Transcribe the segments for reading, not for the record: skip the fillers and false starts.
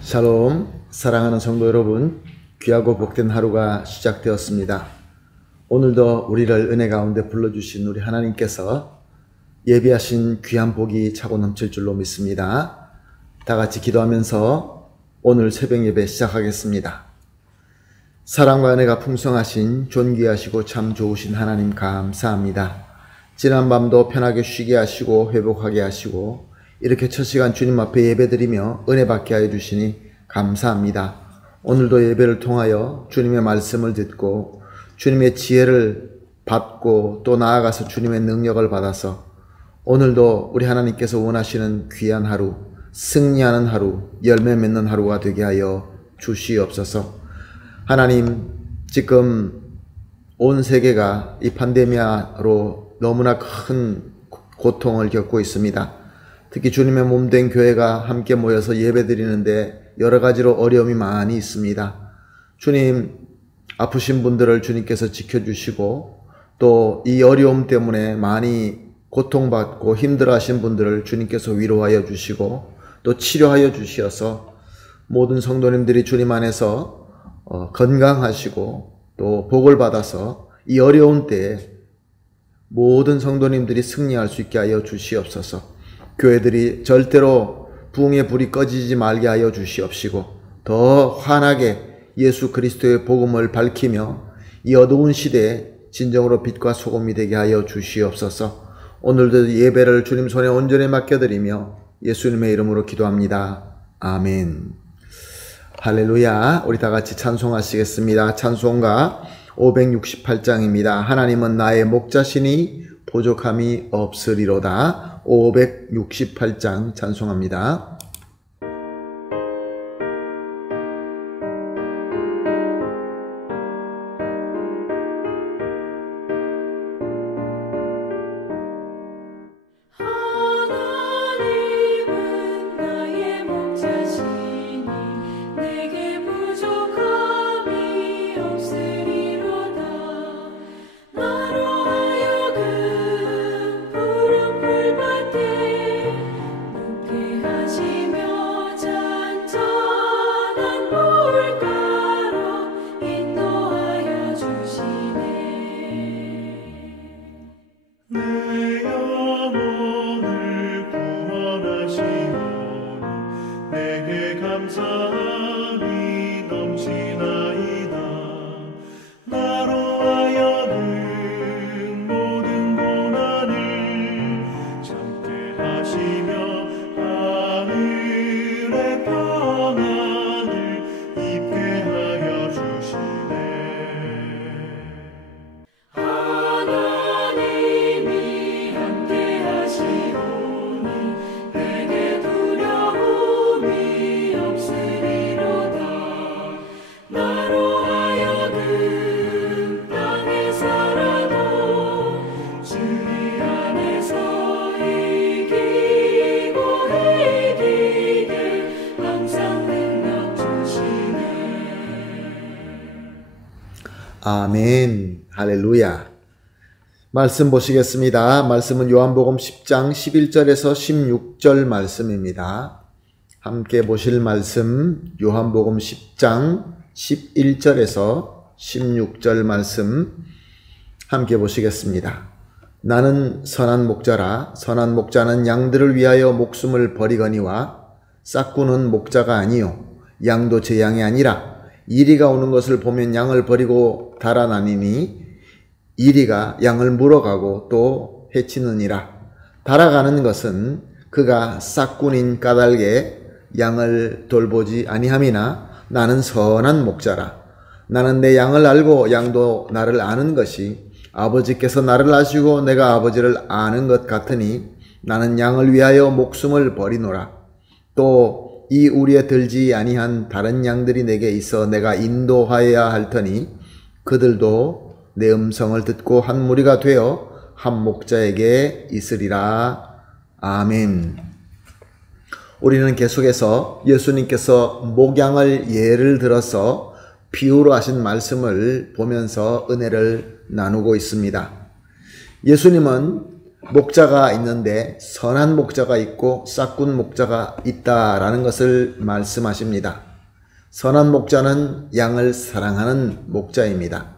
샬롬, 사랑하는 성도 여러분, 귀하고 복된 하루가 시작되었습니다. 오늘도 우리를 은혜 가운데 불러주신 우리 하나님께서 예비하신 귀한 복이 차고 넘칠 줄로 믿습니다. 다 같이 기도하면서 오늘 새벽 예배 시작하겠습니다. 사랑과 은혜가 풍성하신 존귀하시고 참 좋으신 하나님 감사합니다. 지난 밤도 편하게 쉬게 하시고 회복하게 하시고 이렇게 첫 시간 주님 앞에 예배드리며 은혜 받게 하여 주시니 감사합니다. 오늘도 예배를 통하여 주님의 말씀을 듣고 주님의 지혜를 받고 또 나아가서 주님의 능력을 받아서 오늘도 우리 하나님께서 원하시는 귀한 하루, 승리하는 하루, 열매 맺는 하루가 되게 하여 주시옵소서. 하나님, 지금 온 세계가 이 팬데미아로 너무나 큰 고통을 겪고 있습니다. 특히 주님의 몸된 교회가 함께 모여서 예배드리는데 여러 가지로 어려움이 많이 있습니다. 주님, 아프신 분들을 주님께서 지켜주시고 또 이 어려움 때문에 많이 고통받고 힘들어하신 분들을 주님께서 위로하여 주시고 또 치료하여 주시어서 모든 성도님들이 주님 안에서 건강하시고 또 복을 받아서 이 어려운 때에 모든 성도님들이 승리할 수 있게 하여 주시옵소서. 교회들이 절대로 부흥의 불이 꺼지지 말게 하여 주시옵시고 더 환하게 예수 그리스도의 복음을 밝히며 이 어두운 시대에 진정으로 빛과 소금이 되게 하여 주시옵소서. 오늘도 예배를 주님 손에 온전히 맡겨드리며 예수님의 이름으로 기도합니다. 아멘. 할렐루야. 우리 다 같이 찬송하시겠습니다. 찬송가 568장입니다. 하나님은 나의 목자시니 부족함이 없으리로다. 568장 찬송합니다. 아멘. 할렐루야. 말씀 보시겠습니다. 말씀은 요한복음 10장 11절에서 16절 말씀입니다. 함께 보실 말씀 요한복음 10장 11절에서 16절 말씀 함께 보시겠습니다. 나는 선한 목자라. 선한 목자는 양들을 위하여 목숨을 버리거니와 싹구는 목자가 아니요 양도 제 양이 아니라 이리가 오는 것을 보면 양을 버리고 달아나니니 이리가 양을 물어가고 또 해치느니라. 달아가는 것은 그가 싹군인 까닭에 양을 돌보지 아니함이나 나는 선한 목자라. 나는 내 양을 알고 양도 나를 아는 것이 아버지께서 나를 아시고 내가 아버지를 아는 것 같으니 나는 양을 위하여 목숨을 버리노라. 또 이 우리에 들지 아니한 다른 양들이 내게 있어 내가 인도하여야 할 터니 그들도 내 음성을 듣고 한 무리가 되어 한 목자에게 있으리라. 아멘. 우리는 계속해서 예수님께서 목양을 예를 들어서 비유로 하신 말씀을 보면서 은혜를 나누고 있습니다. 예수님은 목자가 있는데 선한 목자가 있고 싹군 목자가 있다라는 것을 말씀하십니다. 선한 목자는 양을 사랑하는 목자입니다.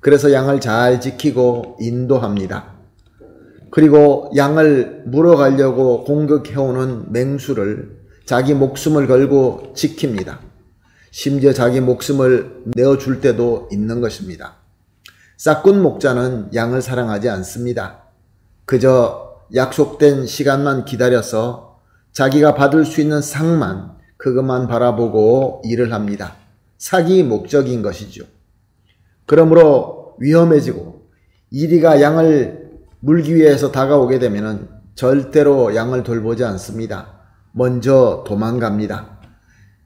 그래서 양을 잘 지키고 인도합니다. 그리고 양을 물어가려고 공격해오는 맹수를 자기 목숨을 걸고 지킵니다. 심지어 자기 목숨을 내어줄 때도 있는 것입니다. 싹군 목자는 양을 사랑하지 않습니다. 그저 약속된 시간만 기다려서 자기가 받을 수 있는 상만, 그것만 바라보고 일을 합니다. 사기 목적인 것이죠. 그러므로 위험해지고 이리가 양을 물기 위해서 다가오게 되면 절대로 양을 돌보지 않습니다. 먼저 도망갑니다.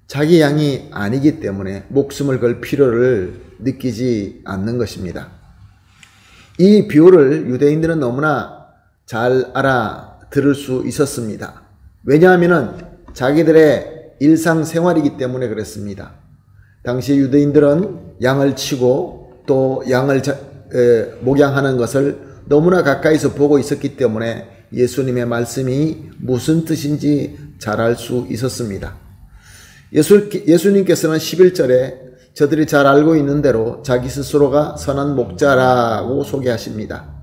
자기 양이 아니기 때문에 목숨을 걸 필요를 느끼지 않는 것입니다. 이 비유를 유대인들은 너무나 잘 알아들을 수 있었습니다. 왜냐하면 자기들의 일상생활이기 때문에 그랬습니다. 당시 유대인들은 양을 치고 또 양을 목양하는 것을 너무나 가까이서 보고 있었기 때문에 예수님의 말씀이 무슨 뜻인지 잘 알 수 있었습니다. 예수님께서는 11절에 저들이 잘 알고 있는 대로 자기 스스로가 선한 목자라고 소개하십니다.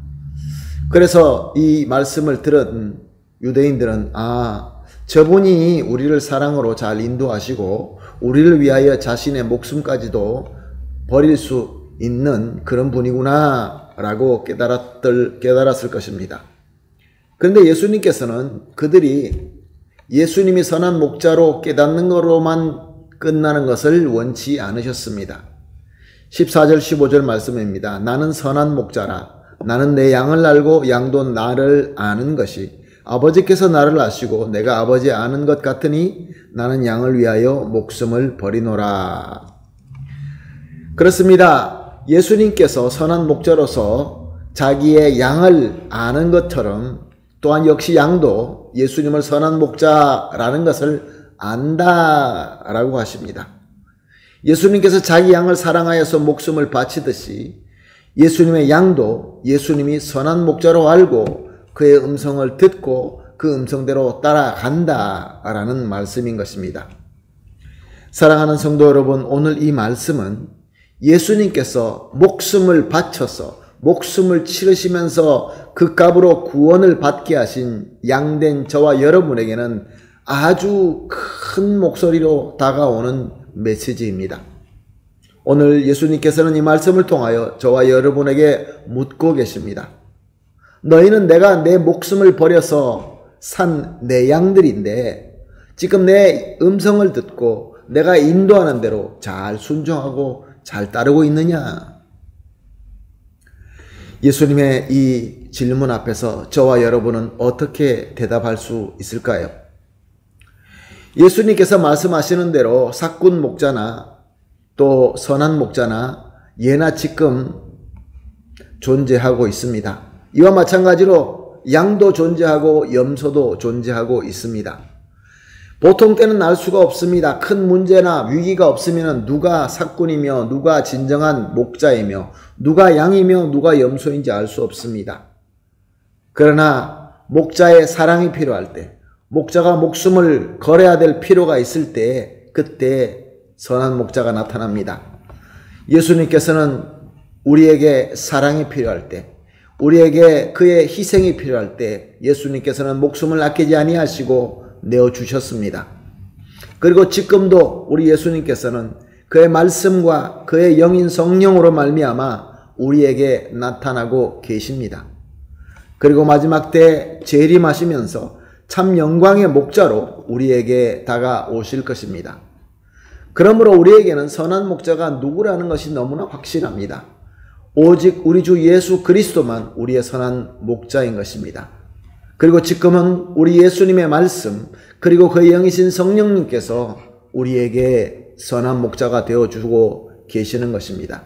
그래서 이 말씀을 들은 유대인들은 저분이 우리를 사랑으로 잘 인도하시고 우리를 위하여 자신의 목숨까지도 버릴 수 있는 그런 분이구나 라고 깨달았을 것입니다. 그런데 예수님께서는 그들이 예수님이 선한 목자로 깨닫는 것으로만 끝나는 것을 원치 않으셨습니다. 14절 15절 말씀입니다. 나는 선한 목자라. 나는 내 양을 알고 양도 나를 아는 것이 아버지께서 나를 아시고 내가 아버지 아는 것 같으니 나는 양을 위하여 목숨을 버리노라. 그렇습니다. 예수님께서 선한 목자로서 자기의 양을 아는 것처럼 또한 역시 양도 예수님을 선한 목자라는 것을 안다라고 하십니다. 예수님께서 자기 양을 사랑하여서 목숨을 바치듯이 예수님의 양도 예수님이 선한 목자로 알고 그의 음성을 듣고 그 음성대로 따라간다라는 말씀인 것입니다. 사랑하는 성도 여러분, 오늘 이 말씀은 예수님께서 목숨을 바쳐서 목숨을 치르시면서 그 값으로 구원을 받게 하신 양된 저와 여러분에게는 아주 큰 목소리로 다가오는 메시지입니다. 오늘 예수님께서는 이 말씀을 통하여 저와 여러분에게 묻고 계십니다. 너희는 내가 내 목숨을 버려서 산 내 양들인데 지금 내 음성을 듣고 내가 인도하는 대로 잘 순종하고 잘 따르고 있느냐? 예수님의 이 질문 앞에서 저와 여러분은 어떻게 대답할 수 있을까요? 예수님께서 말씀하시는 대로 삭군 목자나 또 선한 목자나 예나 지금 존재하고 있습니다. 이와 마찬가지로 양도 존재하고 염소도 존재하고 있습니다. 보통 때는 알 수가 없습니다. 큰 문제나 위기가 없으면 누가 삭군이며 누가 진정한 목자이며 누가 양이며 누가 염소인지 알 수 없습니다. 그러나 목자의 사랑이 필요할 때, 목자가 목숨을 걸어야 될 필요가 있을 때 그때 선한 목자가 나타납니다. 예수님께서는 우리에게 사랑이 필요할 때, 우리에게 그의 희생이 필요할 때 예수님께서는 목숨을 아끼지 아니하시고 내어주셨습니다. 그리고 지금도 우리 예수님께서는 그의 말씀과 그의 영인 성령으로 말미암아 우리에게 나타나고 계십니다. 그리고 마지막 때 재림하시면서 참 영광의 목자로 우리에게 다가오실 것입니다. 그러므로 우리에게는 선한 목자가 누구라는 것이 너무나 확실합니다. 오직 우리 주 예수 그리스도만 우리의 선한 목자인 것입니다. 그리고 지금은 우리 예수님의 말씀 그리고 그의 영이신 성령님께서 우리에게 선한 목자가 되어주고 계시는 것입니다.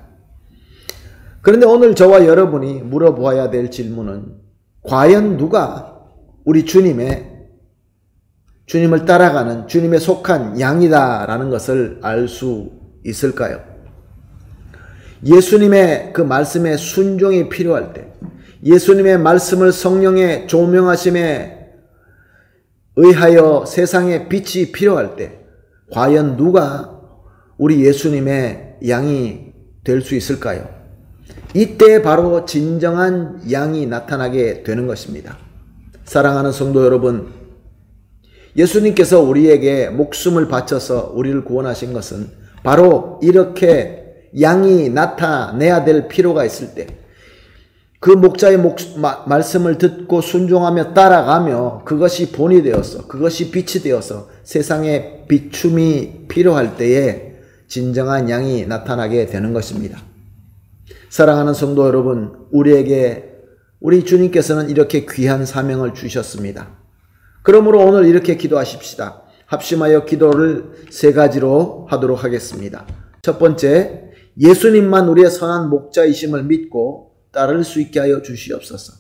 그런데 오늘 저와 여러분이 물어보아야 될 질문은 과연 누가 우리 주님을 따라가는 주님에 속한 양이다라는 것을 알 수 있을까요? 예수님의 그 말씀에 순종이 필요할 때, 예수님의 말씀을 성령의 조명하심에 의하여 세상에 빛이 필요할 때 과연 누가 우리 예수님의 양이 될 수 있을까요? 이때 바로 진정한 양이 나타나게 되는 것입니다. 사랑하는 성도 여러분, 예수님께서 우리에게 목숨을 바쳐서 우리를 구원하신 것은 바로 이렇게 양이 나타내야 될 필요가 있을 때 그 목자의 말씀을 듣고 순종하며 따라가며 그것이 본이 되어서 그것이 빛이 되어서 세상에 비춤이 필요할 때에 진정한 양이 나타나게 되는 것입니다. 사랑하는 성도 여러분, 우리 주님께서는 이렇게 귀한 사명을 주셨습니다. 그러므로 오늘 이렇게 기도하십시다. 합심하여 기도를 3가지로 하도록 하겠습니다. 첫 번째, 예수님만 우리의 선한 목자이심을 믿고 따를 수 있게 하여 주시옵소서.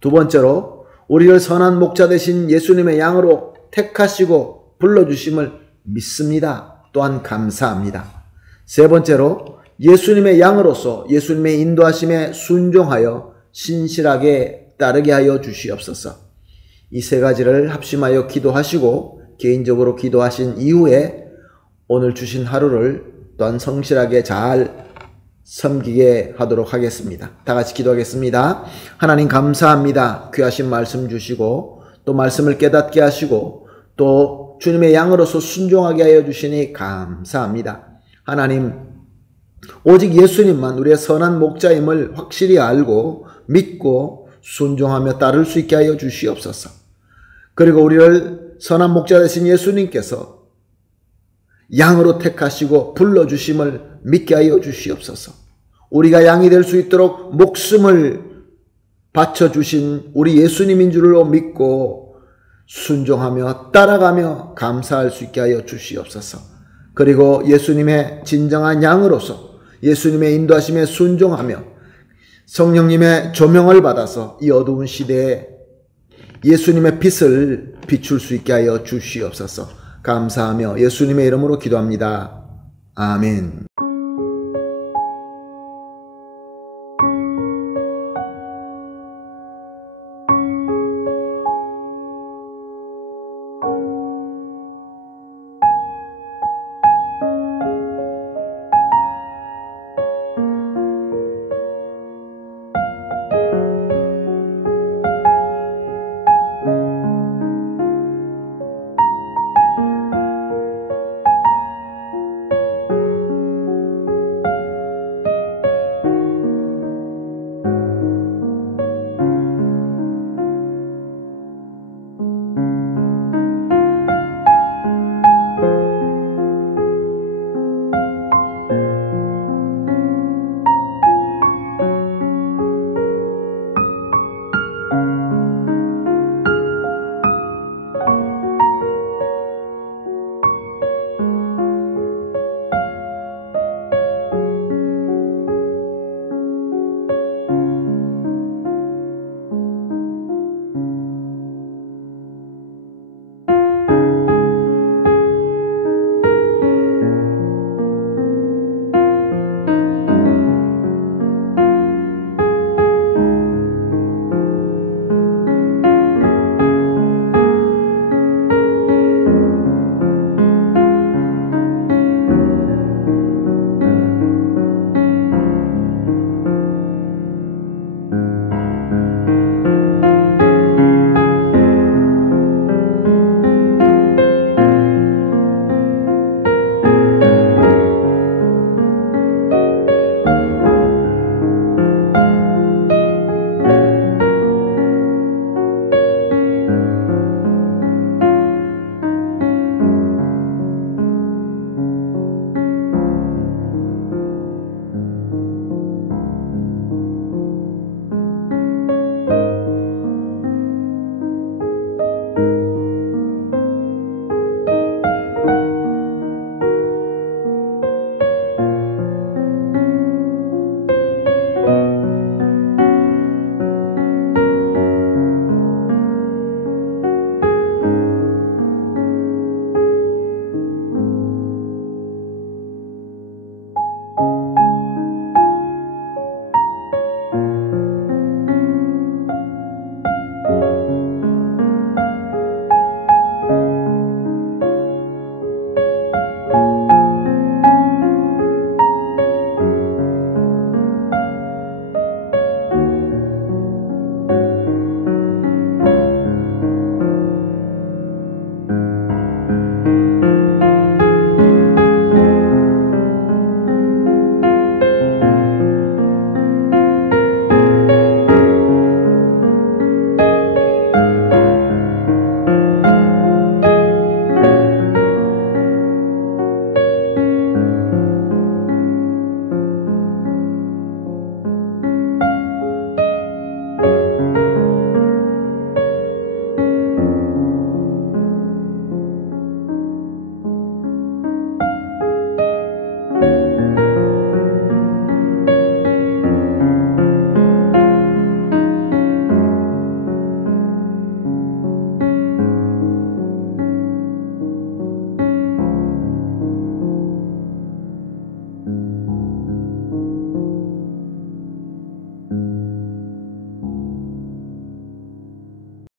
두 번째로, 우리를 선한 목자 되신 예수님의 양으로 택하시고 불러주심을 믿습니다. 또한 감사합니다. 세 번째로, 예수님의 양으로서 예수님의 인도하심에 순종하여 신실하게 따르게 하여 주시옵소서. 이 3가지를 합심하여 기도하시고 개인적으로 기도하신 이후에 오늘 주신 하루를 또한 성실하게 잘 섬기게 하도록 하겠습니다. 다 같이 기도하겠습니다. 하나님 감사합니다. 귀하신 말씀 주시고 또 말씀을 깨닫게 하시고 또 주님의 양으로서 순종하게 하여 주시니 감사합니다. 하나님, 오직 예수님만 우리의 선한 목자임을 확실히 알고 믿고 순종하며 따를 수 있게 하여 주시옵소서. 그리고 우리를 선한 목자 되신 예수님께서 양으로 택하시고 불러주심을 믿게 하여 주시옵소서. 우리가 양이 될 수 있도록 목숨을 바쳐주신 우리 예수님인 줄로 믿고 순종하며 따라가며 감사할 수 있게 하여 주시옵소서. 그리고 예수님의 진정한 양으로서 예수님의 인도하심에 순종하며 성령님의 조명을 받아서 이 어두운 시대에 예수님의 빛을 비출 수 있게 하여 주시옵소서. 감사하며 예수님의 이름으로 기도합니다. 아멘.